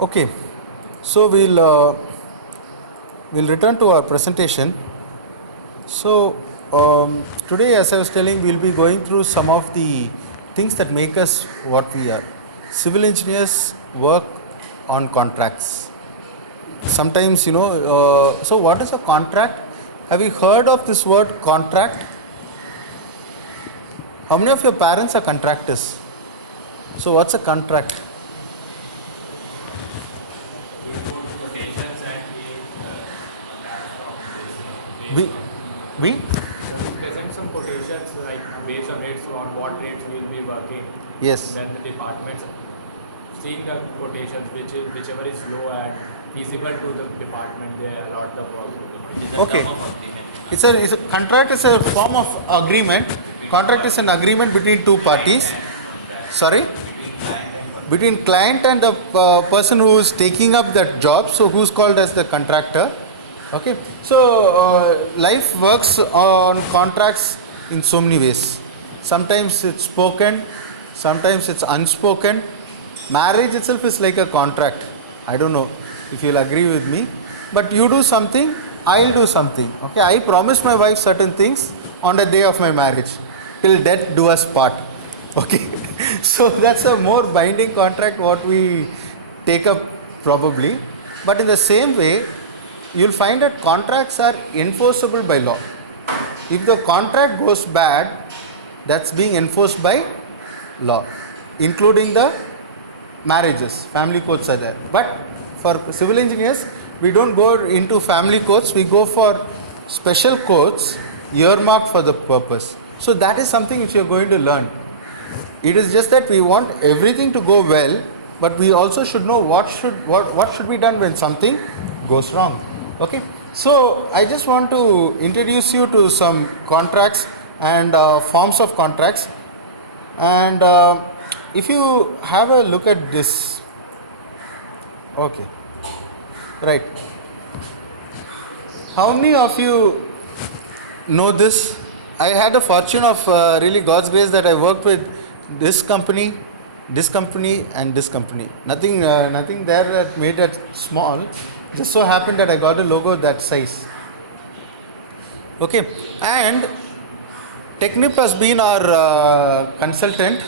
Okay, so we'll return to our presentation. So today, as I was telling, we'll be going through some of the things that make us what we are. Civil engineers work on contracts. Sometimes, so what is a contract? Have you heard of this word contract? How many of your parents are contractors? So what's a contract? We, we? Present some quotations like based on rates on what rates we will be working. Yes. And then the departments seeing the quotations whichever is low and feasible to the department they allot the work. Okay. It's a contract is a form of agreement. Contract is an agreement between two parties. Sorry? Between client and the person who is taking up that job. So who's called as the contractor. Okay. So life works on contracts in so many ways. Sometimes it's spoken, sometimes it's unspoken. Marriage itself is like a contract. I don't know if you'll agree with me. But you do something, I'll do something. Okay. I promise my wife certain things on the day of my marriage. Till death do us part. Okay. So that's a more binding contract what we take up probably. But in the same way, you'll find that contracts are enforceable by law. If the contract goes bad, that's being enforced by law, including the marriages. Family courts are there. But for civil engineers, we don't go into family courts, we go for special courts earmarked for the purpose. So that is something which you are going to learn. It is just that we want everything to go well, but we also should know what should be done when something goes wrong. Okay. So I just want to introduce you to some contracts and forms of contracts. And if you have a look at this, okay, right. How many of you know this? I had the fortune of really God's grace that I worked with this company, and this company. Nothing there that made that small. Just so happened that I got a logo that size. Okay, and Technip has been our consultant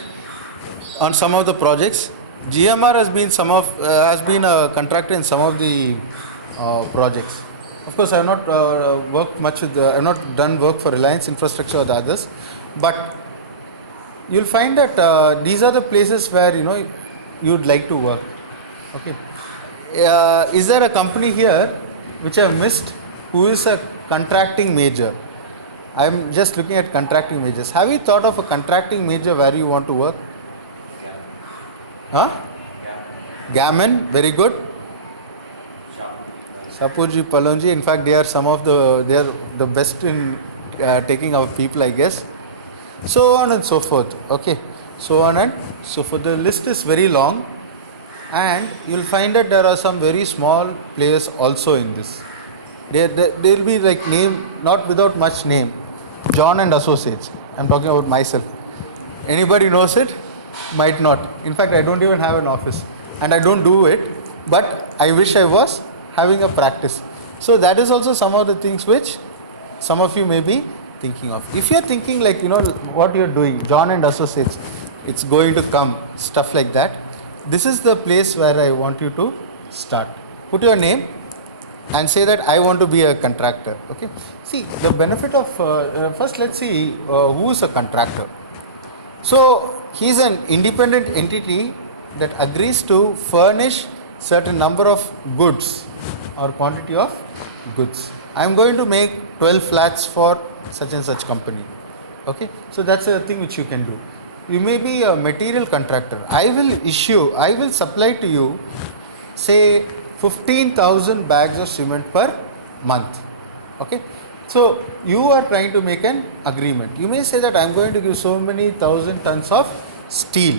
on some of the projects. GMR has been a contractor in some of the projects. Of course, I have not worked much with. I have not done work for Reliance Infrastructure or the others, but you'll find that these are the places where you'd like to work. Okay. Is there a company here which I have missed who is a contracting major? I am just looking at contracting majors. Have you thought of a contracting major where you want to work? Huh? Gammon, very good. Sapurji, Palonji, in fact they are the best in taking our people, I guess. So on and so forth. Okay. So on and so forth. The list is very long. And you will find that there are some very small players also in this. They will be like name, not without much name. John and Associates. I am talking about myself. Anybody knows it? Might not. In fact, I don't even have an office. And I don't do it. But I wish I was having a practice. So that is also some of the things which some of you may be thinking of. If you are thinking like, what you are doing, John and Associates, it's going to come, stuff like that. This is the place where I want you to start. Put your name and say that I want to be a contractor. Okay. See, the benefit of, first let's see who is a contractor. So, he is an independent entity that agrees to furnish certain number of goods or quantity of goods. I am going to make 12 flats for such and such company. Okay. So, that's a thing which you can do. You may be a material contractor. I will supply to you, say 15,000 bags of cement per month. Okay. So you are trying to make an agreement. You may say that I am going to give so many thousand tons of steel,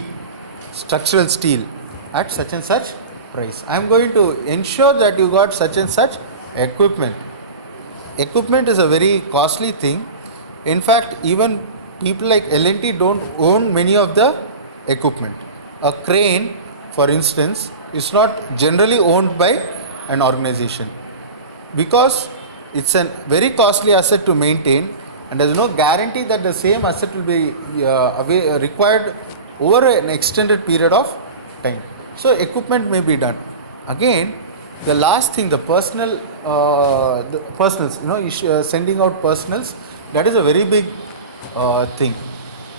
structural steel at such and such price. I am going to ensure that you got such and such equipment. Equipment is a very costly thing. In fact, even people like L&T don't own many of the equipment. A crane, for instance, is not generally owned by an organization, because it's a very costly asset to maintain, and there is no guarantee that the same asset will be required over an extended period of time. So equipment may be done. Again, the last thing, the personals, sending out personals, that is a very big thing.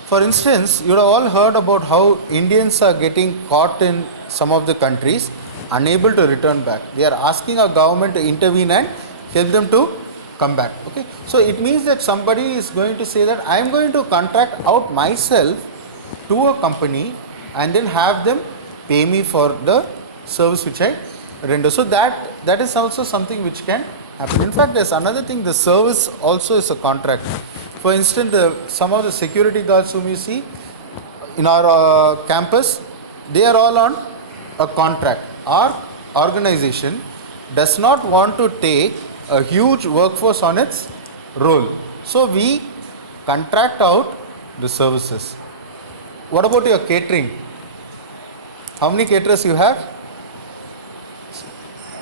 For instance, you have all heard about how Indians are getting caught in some of the countries, unable to return back. They are asking our government to intervene and help them to come back. Okay, so it means that somebody is going to say that I am going to contract out myself to a company and then have them pay me for the service which I render. So that is also something which can happen. In fact, there's another thing, the service also is a contract. For instance, some of the security guards whom you see in our campus, they are all on a contract. Our organization does not want to take a huge workforce on its roll, so we contract out the services. What about your catering? How many caterers you have?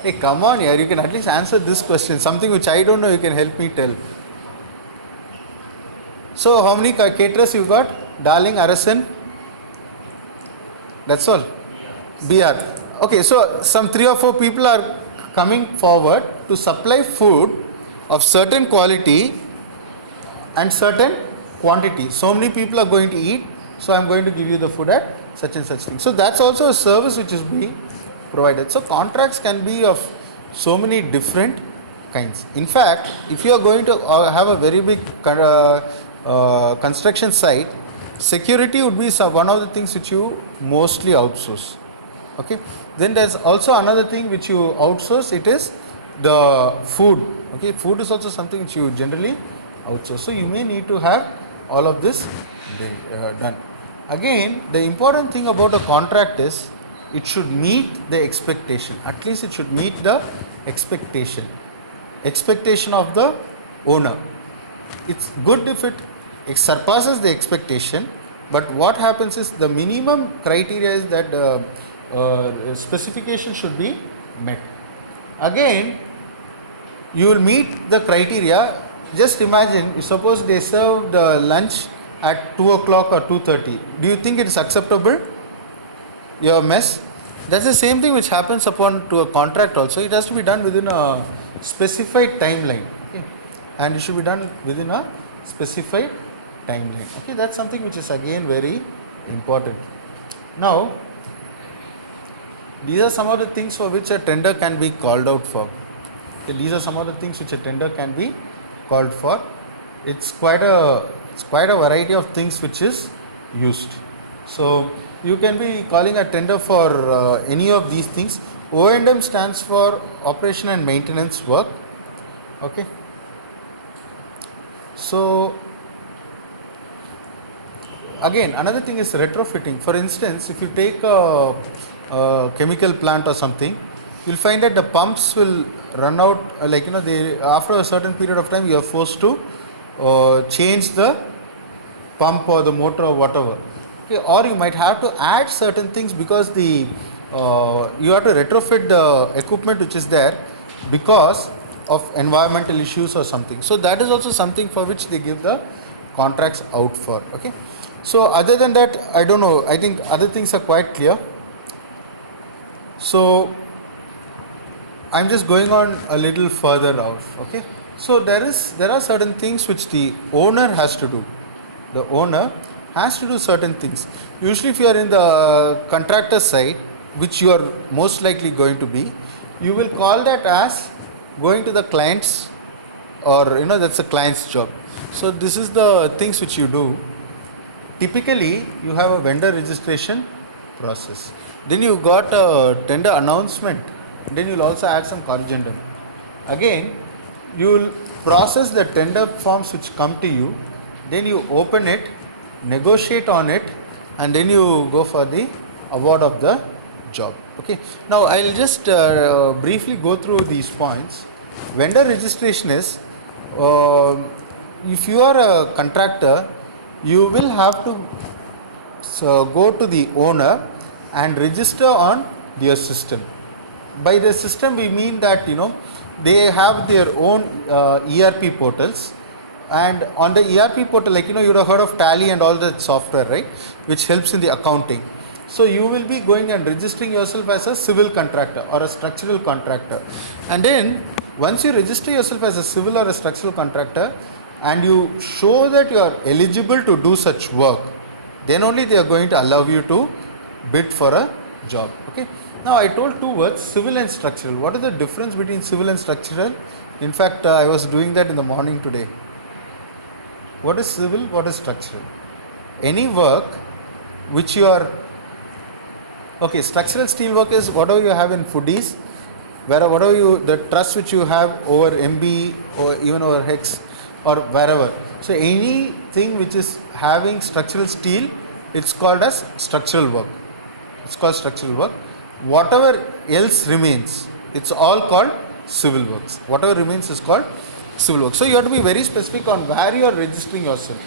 Hey, come on here, you can at least answer this question. Something which I don't know, you can help me tell. So how many caterers you got? Darling, Arasan? That's all? BR. Okay, so some 3 or 4 people are coming forward to supply food of certain quality and certain quantity. So many people are going to eat, so I am going to give you the food at such and such thing. So that's also a service which is being provided. So contracts can be of so many different kinds. In fact, if you are going to have a very big construction site, security would be one of the things which you mostly outsource. Okay, then there's also another thing which you outsource, it is the food. Okay, food is also something which you generally outsource. So you may need to have all of this done. Again, the important thing about a contract is it should meet the expectation. At least it should meet the expectation of the owner. It's good if it surpasses the expectation, but what happens is the minimum criteria is that specification should be met. Again, you will meet the criteria. Just imagine, suppose they served lunch at 2 o'clock or 2:30. Do you think it is acceptable? Your mess? That's the same thing which happens upon to a contract also. It has to be done within a specified timeline. Okay, and it should be done within a specified timeline. Okay, that's something which is again very important. Now, these are some of the things for which a tender can be called out for. Okay, these are some of the things which a tender can be called for. It's quite a variety of things which is used. So you can be calling a tender for any of these things. O&M stands for operation and maintenance work. Okay. So again, another thing is retrofitting. For instance, if you take a chemical plant or something, you'll find that the pumps will run out, they after a certain period of time you are forced to change the pump or the motor or whatever. Okay, or you might have to add certain things because you have to retrofit the equipment which is there because of environmental issues or something. So that is also something for which they give the contracts out for. Okay. So other than that, I don't know, I think other things are quite clear. So I'm just going on a little further out. Okay. So there are certain things which the owner has to do. The owner has to do certain things. Usually if you are in the contractor side, which you are most likely going to be, you will call that as going to the clients, or that's a client's job. So this is the things which you do. Typically you have a vendor registration process, then you got a tender announcement, then you will also add some corrigendum. Again, you will process the tender forms which come to you, then you open it, negotiate on it, and then you go for the award of the job. Okay. Now I will just briefly go through these points. Vendor registration is, if you are a contractor, you will have to go to the owner and register on their system. By the system we mean that they have their own ERP portals, and on the ERP portal, like you would have heard of Tally and all that software, right, which helps in the accounting. So you will be going and registering yourself as a civil contractor or a structural contractor, and then once you register yourself as a civil or a structural contractor and you show that you are eligible to do such work, then only they are going to allow you to bid for a job. Okay. Now I told two words, civil and structural. What is the difference between civil and structural? In fact, I was doing that in the morning today. What is civil? What is structural? Any work which you are, okay, structural steel work is whatever you have in foodies, whatever the truss which you have over MB or even over Hex or wherever. So anything which is having structural steel, it's called as structural work. It's called structural work. Whatever else remains, it's all called civil works. Whatever remains is called civil work. So you have to be very specific on where you are registering yourself.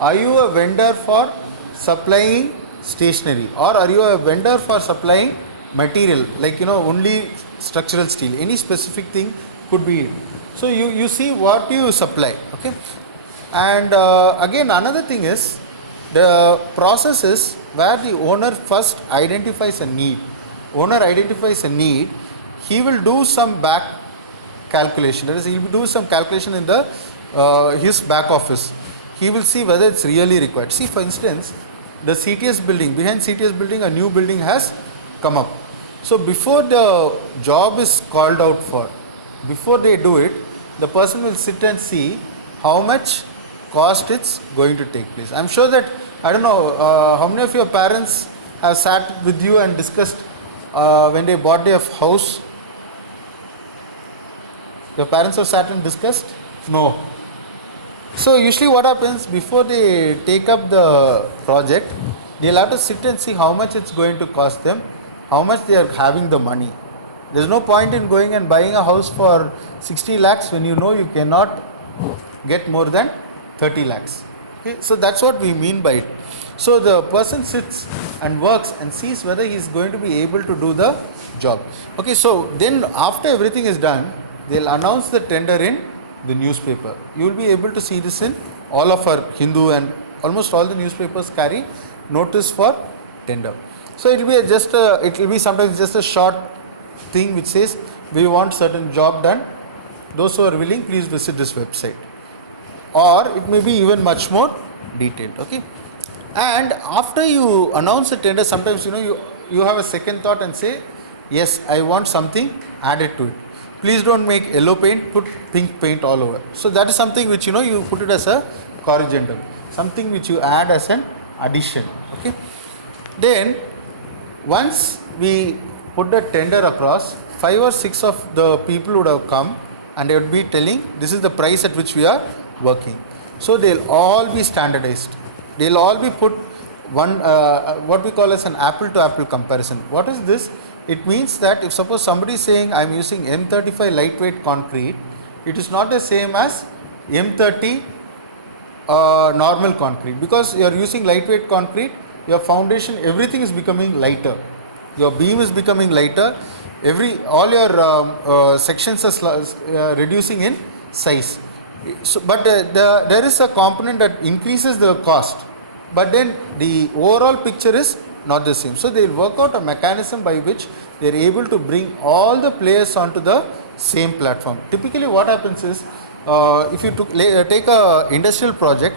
Are you a vendor for supplying stationery, or are you a vendor for supplying material, like only structural steel? Any specific thing could be it. So you see what you supply. Okay. And again, another thing is, the process is where the owner first identifies a need. Owner identifies a need, he will do some back calculation. That is, he will do some calculation in the his back office. He will see whether it's really required. See, for instance, the CTS building, behind CTS building, a new building has come up. So before the job is called out for, before they do it, the person will sit and see how much cost it's going to take place. I'm sure that, I don't know, how many of your parents have sat with you and discussed when they bought their house? Your parents have sat and discussed? No. So usually what happens, before they take up the project, they'll have to sit and see how much it's going to cost them, how much they are having the money. There's no point in going and buying a house for 60 lakhs when you know you cannot get more than 30 lakhs. Okay? So that's what we mean by it. So the person sits and works and sees whether he is going to be able to do the job. Okay, so then after everything is done, they'll announce the tender in the newspaper. You will be able to see this in all of our Hindu, and almost all the newspapers carry notice for tender. So it will be sometimes just a short thing which says, we want certain job done. Those who are willing, please visit this website. Or it may be even much more detailed. Okay. And after you announce a tender, sometimes you have a second thought and say, yes, I want something added to it. Please don't make yellow paint, put pink paint all over. So that is something which you put it as a corrigendum, something which you add as an addition. Okay. Then once we put the tender across, 5 or 6 of the people would have come and they would be telling, this is the price at which we are working. So they'll all be standardized. They'll all be put one what we call as an apple to apple comparison. What is this? It means that if suppose somebody is saying I am using M35 lightweight concrete, it is not the same as M30 normal concrete, because you are using lightweight concrete, your foundation, everything is becoming lighter, your beam is becoming lighter, all your sections are reducing in size. So, but there is a component that increases the cost, but then the overall picture is not the same. So they will work out a mechanism by which they are able to bring all the players onto the same platform. Typically what happens is, if you take a industrial project,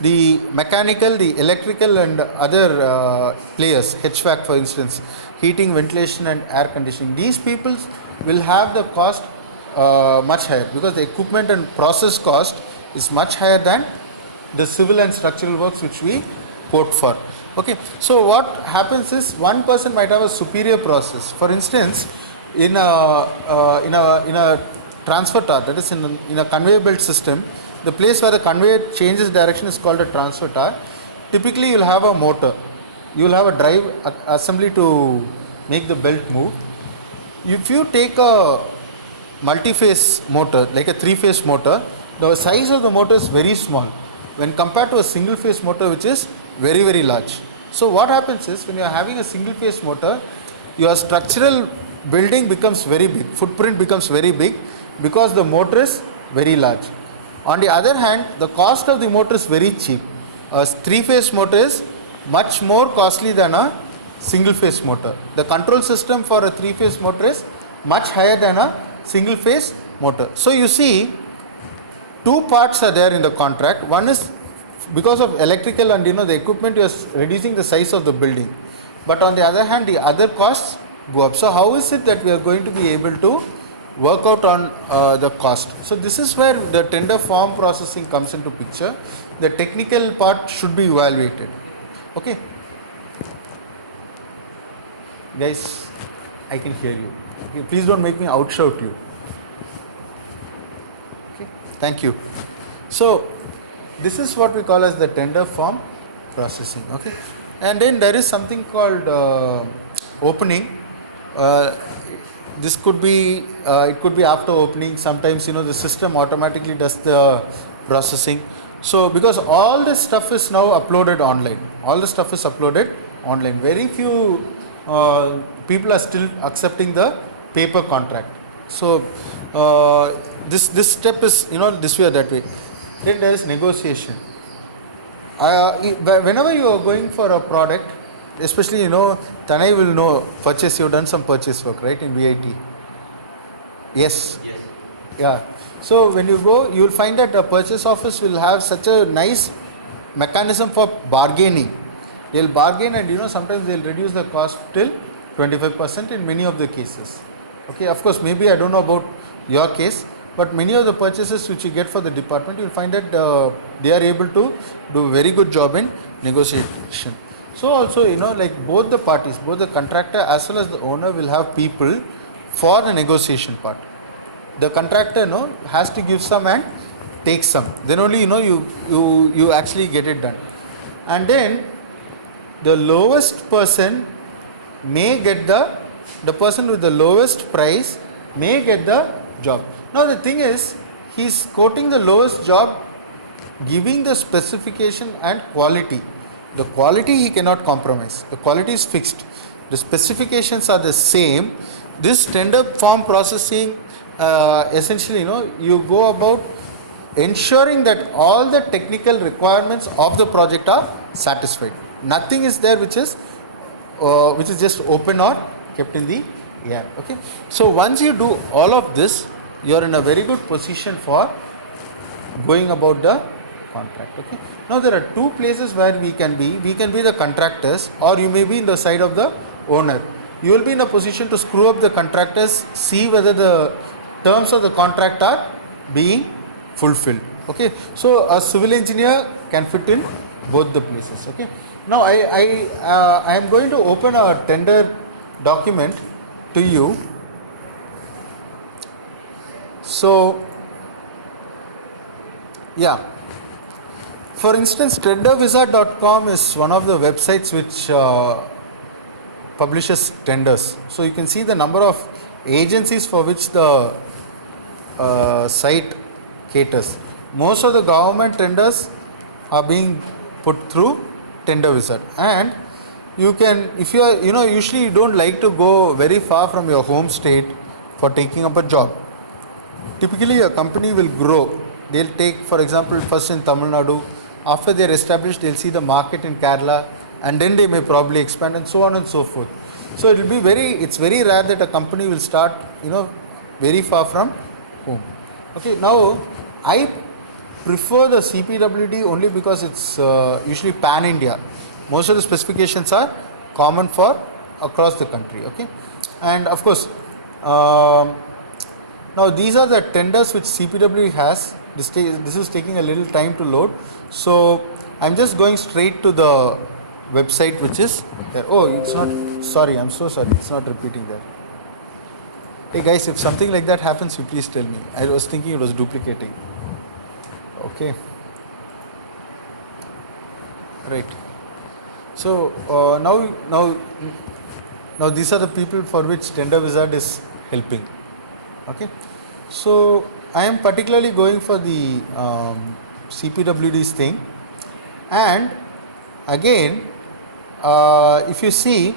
the mechanical, the electrical and other players, HVAC for instance, heating, ventilation and air conditioning, these people will have the cost much higher, because the equipment and process cost is much higher than the civil and structural works which we quote for. Okay. So what happens is, one person might have a superior process. For instance, in a transfer tower, that is in a conveyor belt system, the place where the conveyor changes direction is called a transfer tower. Typically you will have a motor, you will have a drive assembly to make the belt move. If you take a multi-phase motor, like a 3-phase motor, the size of the motor is very small when compared to a single phase motor which is very, very large. So what happens is, when you are having a single phase motor, your structural building becomes very big, footprint becomes very big because the motor is very large. On the other hand, the cost of the motor is very cheap. A three-phase motor is much more costly than a single-phase motor. The control system for a three-phase motor is much higher than a single-phase motor. So you see, two parts are there in the contract. One is because of electrical and the equipment, you are reducing the size of the building. But on the other hand, the other costs go up. So how is it that we are going to be able to work out on the cost? So this is where the tender form processing comes into picture. The technical part should be evaluated. Okay. Guys, I can hear you. Okay. Please don't make me outshout you. Okay. Thank you. So this is what we call as the tender form processing. Okay. And then there is something called opening. This could be it could be after opening. Sometimes the system automatically does the processing. So because all this stuff is now uploaded online, very few people are still accepting the paper contract. So this step is this way or that way. Then there is negotiation. Whenever you are going for a product, especially Tanay will know purchase. You've done some purchase work, right, in VIT? Yes. Yeah. So when you go, you will find that the purchase office will have such a nice mechanism for bargaining. They'll bargain, and sometimes they'll reduce the cost till 25% in many of the cases. Okay. Of course, maybe I don't know about your case, but many of the purchases which you get for the department, you will find that they are able to do a very good job in negotiation. So also, like both the parties, both the contractor as well as the owner will have people for the negotiation part. The contractor has to give some and take some. Then only you actually get it done. And then the lowest person may get the person with the lowest price may get the job. Now the thing is, he is quoting the lowest job, giving the specification and quality. The quality he cannot compromise. The quality is fixed. The specifications are the same. This tender form processing, essentially, you go about ensuring that all the technical requirements of the project are satisfied. Nothing is there which is just open or kept in the air. Okay. So once you do all of this, you are in a very good position for going about the contract. Okay. Now there are two places where we can be. We can be the contractors, or you may be in the side of the owner. You will be in a position to screw up the contractors, see whether the terms of the contract are being fulfilled. Okay. So a civil engineer can fit in both the places. Okay. Now I am going to open a tender document to you. So yeah. For instance, tenderwizard.com is one of the websites which publishes tenders. So you can see the number of agencies for which the site caters. Most of the government tenders are being put through TenderWizard, and you can, if you are, usually you don't like to go very far from your home state for taking up a job. Typically a company will grow. They'll take, for example, first in Tamil Nadu. After they are established, they'll see the market in Kerala, and then they may probably expand, and so on and so forth. So it will be it's very rare that a company will start, very far from home. Okay, now I prefer the CPWD only because it's usually pan-India. Most of the specifications are common for across the country. Okay, and of course, now these are the tenders which CPWD has. This is taking a little time to load. So I'm just going straight to the website which is there. Oh, it's not, sorry, I'm so sorry, it's not repeating there. Hey guys, if something like that happens, you please tell me. I was thinking it was duplicating. Okay. Right. So now these are the people for which TenderWizard is helping. Okay. So I am particularly going for the CPWD's thing, and again if you see,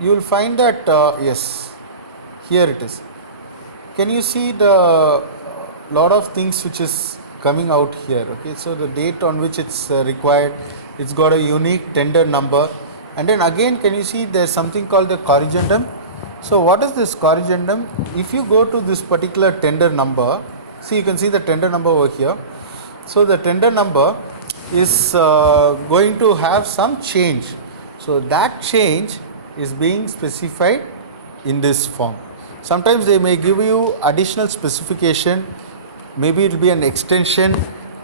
you will find that yes, here it is. Can you see the lot of things which is coming out here? Okay, so the date on which it's required, it's got a unique tender number, and then again can you see there's something called the Corrigendum. So what is this Corrigendum? If you go to this particular tender number, see, you can see the tender number over here. So the tender number is going to have some change. So that change is being specified in this form. Sometimes they may give you additional specification, maybe it will be an extension,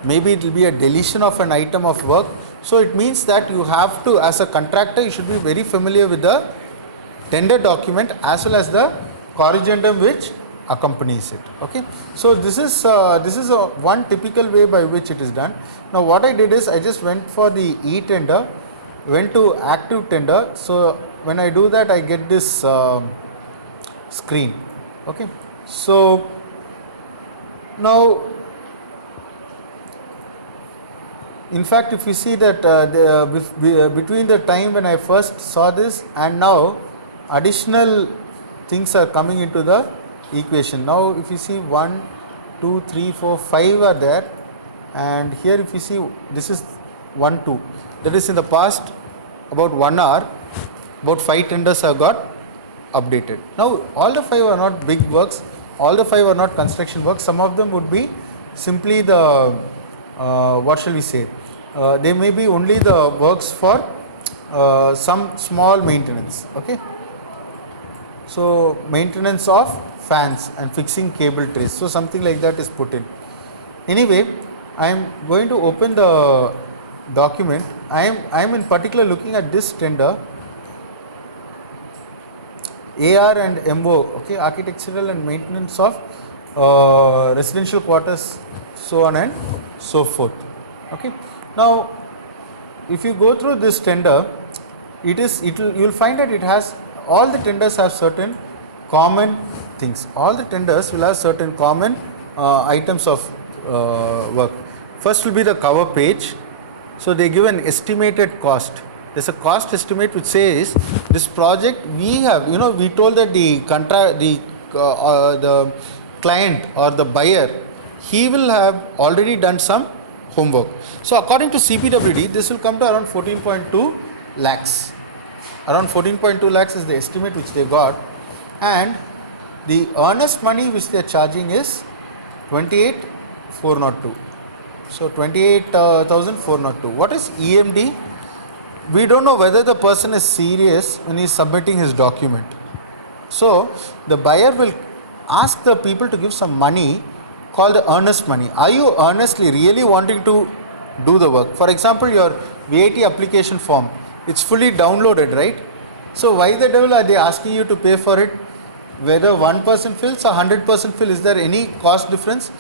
maybe it will be a deletion of an item of work. So it means that you have to, as a contractor, you should be very familiar with the tender document as well as the corrigendum which accompanies it. Okay, so this is one typical way by which it is done. Now what I did is I just went for the e-tender, went to active tender. So when I do that, I get this screen. Okay, so now in fact if you see that between the time when I first saw this and now, additional things are coming into the equation. Now if you see 1, 2, 3, 4, 5 are there, and here if you see this is 1, 2, that is in the past about 1 hour about 5 tenders have got updated. Now all the 5 are not big works, all the 5 are not construction works, some of them would be simply the what shall we say, they may be only the works for some small maintenance. Okay, so maintenance of fans and fixing cable trays, so something like that is put in. Anyway, I am going to open the document. I am in particular looking at this tender, AR and MO, okay, architectural and maintenance of residential quarters, so on and so forth. Okay, now if you go through this tender, you will find that it has, all the tenders have certain common things. All the tenders will have certain common items of work. First will be the cover page. So they give an estimated cost. There's a cost estimate which says this project we have, we told that the client or the buyer, he will have already done some homework. So according to CPWD, this will come to around 14.2 lakhs. Around 14.2 lakhs is the estimate which they got, and the earnest money which they are charging is 28,402. So 28,402. What is EMD? We don't know whether the person is serious when he is submitting his document. So the buyer will ask the people to give some money called the earnest money. Are you earnestly really wanting to do the work? For example, your VAT application form, it's fully downloaded, right? So why the devil are they asking you to pay for it? Whether 1% fills or 100% fill, is there any cost difference?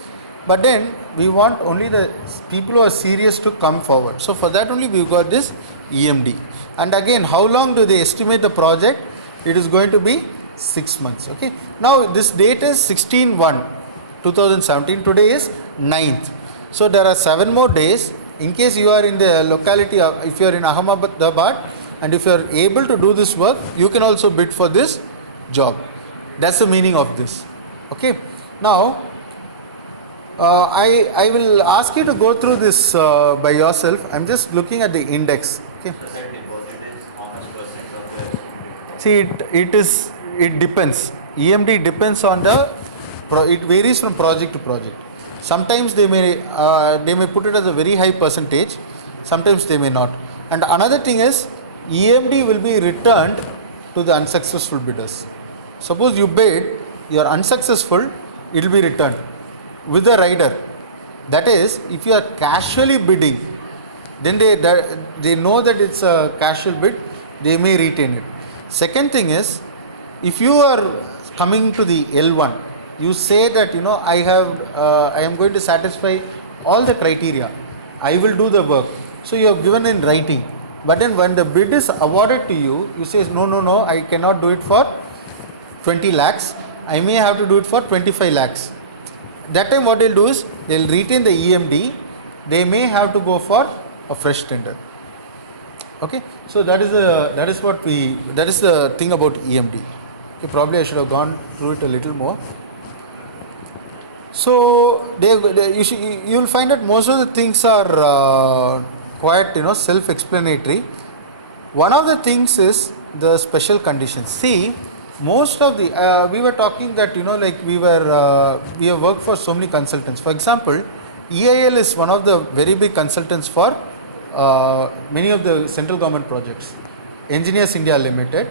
But then we want only the people who are serious to come forward. So for that only we've got this EMD. And again, how long do they estimate the project? It is going to be 6 months. Okay. Now this date is 16/1/2017. Today is 9th. So there are 7 more days. In case you are in the locality, if you are in Ahmedabad and if you are able to do this work, you can also bid for this job. That's the meaning of this. Okay. Now I will ask you to go through this by yourself. I'm just looking at the index. Okay. See, it depends. EMD depends on it varies from project to project. Sometimes they may put it as a very high percentage, sometimes they may not. And another thing is, EMD will be returned to the unsuccessful bidders. Suppose you bid, you are unsuccessful, it will be returned with the rider. That is, if you are casually bidding, then they know that it's a casual bid, they may retain it. Second thing is, if you are coming to the L1, you say that I am going to satisfy all the criteria, I will do the work. So you have given in writing, but then when the bid is awarded to you, you say no, I cannot do it for 20 lakhs, I may have to do it for 25 lakhs. That time what they'll do is, they'll retain the EMD, they may have to go for a fresh tender. Okay, so that is the thing about EMD. Okay, probably I should have gone through it a little more. So you will find that most of the things are quite self-explanatory. One of the things is the special conditions. See, most of the we were talking that like we have worked for so many consultants. For example, EIL is one of the very big consultants for many of the central government projects. Engineers India Limited.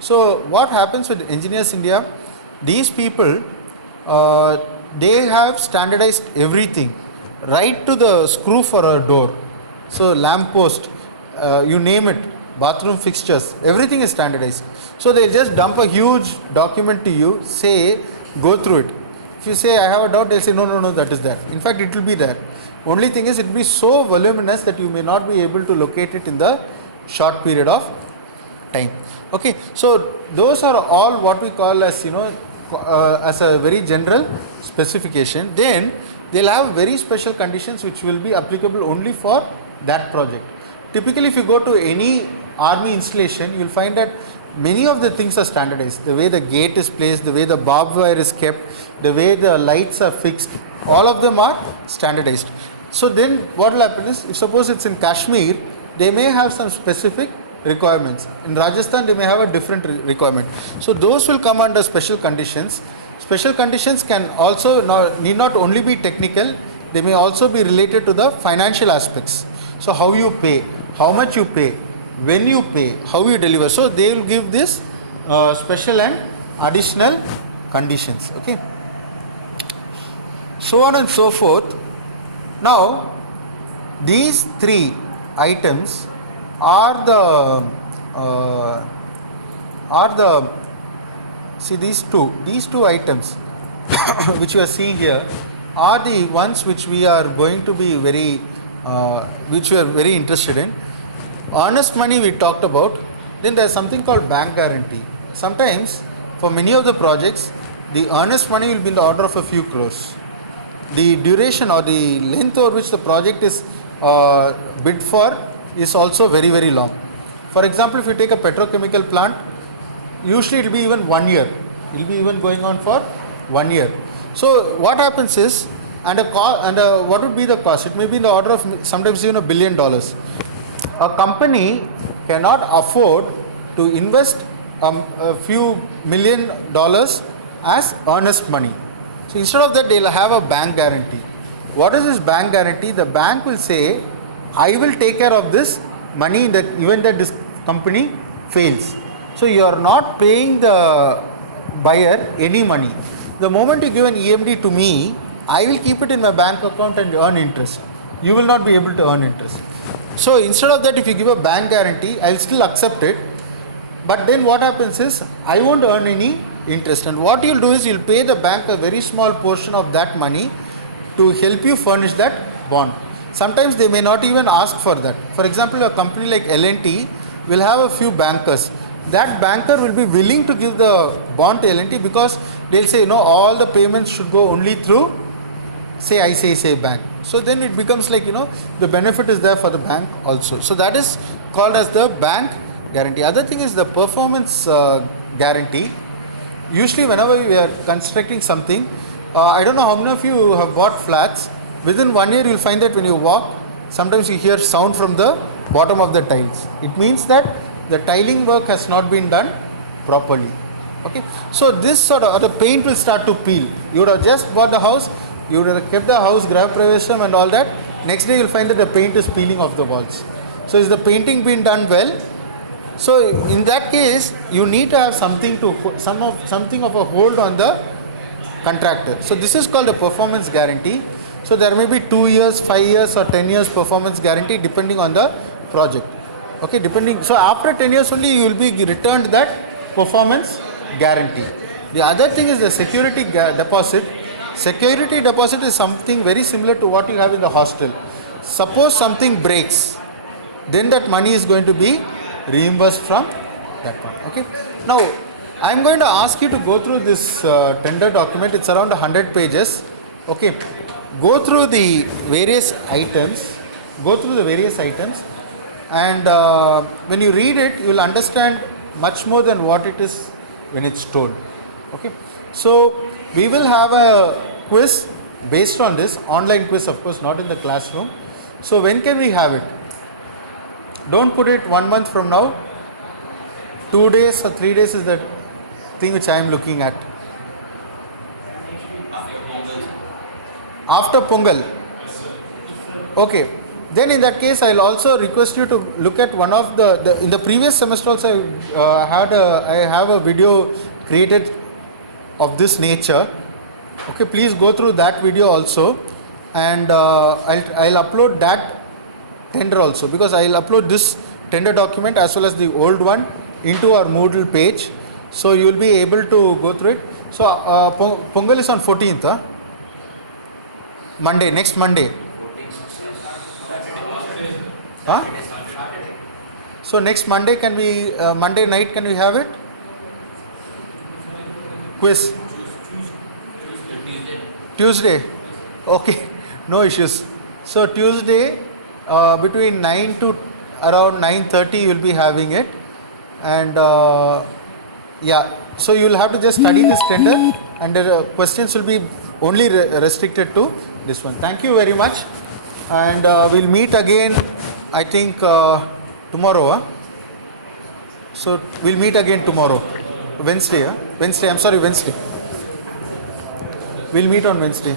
So what happens with Engineers India? These people they have standardized everything right to the screw for a door. So lamp post, you name it, bathroom fixtures, everything is standardized. So they just dump a huge document to you, say go through it. If you say I have a doubt, they'll say no, that is there. In fact, it will be there. Only thing is it will be so voluminous that you may not be able to locate it in the short period of time. Okay, so those are all what we call as as a very general specification. Then they'll have very special conditions which will be applicable only for that project. Typically, if you go to any army installation, you will find that many of the things are standardized. The way the gate is placed, the way the barbed wire is kept, the way the lights are fixed, all of them are standardized. So then what will happen is, if suppose it's in Kashmir, they may have some specific requirements. In Rajasthan, they may have a different requirement. So those will come under special conditions. Special conditions can also need not only be technical, they may also be related to the financial aspects. So how you pay, how much you pay, when you pay, how you deliver. So they will give this special and additional conditions. Okay. So on and so forth. Now these three items are the see these two items which you are seeing here are the ones which we are going to be very which we are very interested in. Earnest money we talked about. Then there is something called bank guarantee. Sometimes for many of the projects the earnest money will be in the order of a few crores. The duration or the length over which the project is bid for is also very, very long. For example, if you take a petrochemical plant, usually it will be even 1 year. It will be even going on for 1 year. So what happens is, what would be the cost? It may be in the order of sometimes even $1 billion. A company cannot afford to invest a few $1 million as earnest money. So instead of that, they'll have a bank guarantee. What is this bank guarantee? The bank will say, I will take care of this money in the event that this company fails. So you are not paying the buyer any money. The moment you give an EMD to me, I will keep it in my bank account and earn interest. You will not be able to earn interest. So instead of that, if you give a bank guarantee, I will still accept it. But then what happens is, I won't earn any interest. And what you will do is, you will pay the bank a very small portion of that money to help you furnish that bond. Sometimes they may not even ask for that. For example, a company like L&T will have a few bankers. That banker will be willing to give the bond to L&T because they'll say, all the payments should go only through, say, ICICI Bank. So then it becomes like, the benefit is there for the bank also. So that is called as the bank guarantee. Other thing is the performance guarantee. Usually whenever we are constructing something, I don't know how many of you have bought flats. Within 1 year, you will find that when you walk, sometimes you hear sound from the bottom of the tiles. It means that the tiling work has not been done properly. Okay, so this sort of the paint will start to peel. You would have just bought the house, you would have kept the house, grab pravesham and all that. Next day, you will find that the paint is peeling off the walls. So is the painting being done well? So in that case, you need to have something of a hold on the contractor. So this is called a performance guarantee. So there may be 2 years, 5 years or 10 years performance guarantee depending on the project. Okay, so after 10 years only you will be returned that performance guarantee. The other thing is the security deposit. Security deposit is something very similar to what you have in the hostel. Suppose something breaks, then that money is going to be reimbursed from that one. Okay. Now I am going to ask you to go through this tender document. It's around 100 pages. Okay. Go through the various items. and when you read it, you will understand much more than what it is when it's told. Okay, so we will have a quiz based on this online quiz, of course, not in the classroom. So when can we have it? Don't put it 1 month from now. 2 days or 3 days is the thing which I am looking at. After Pongal. Okay. Then in that case, I'll also request you to look at one of the in the previous semester also I have a video created of this nature. Okay, please go through that video also, and I'll upload that tender also, because I'll upload this tender document as well as the old one into our Moodle page, so you will be able to go through it. So Pongal is on 14th, Monday, next Monday. Huh? So next Monday, can we Monday night can we have it? Quiz. Tuesday. Okay, no issues. So Tuesday between 9 to around 9:30 you will be having it, and yeah, so you will have to just study this tender, and the questions will be only restricted to this one. Thank you very much, and we'll meet again, I think tomorrow. So we'll meet again tomorrow, Wednesday. Wednesday. I'm sorry, Wednesday. We'll meet on Wednesday.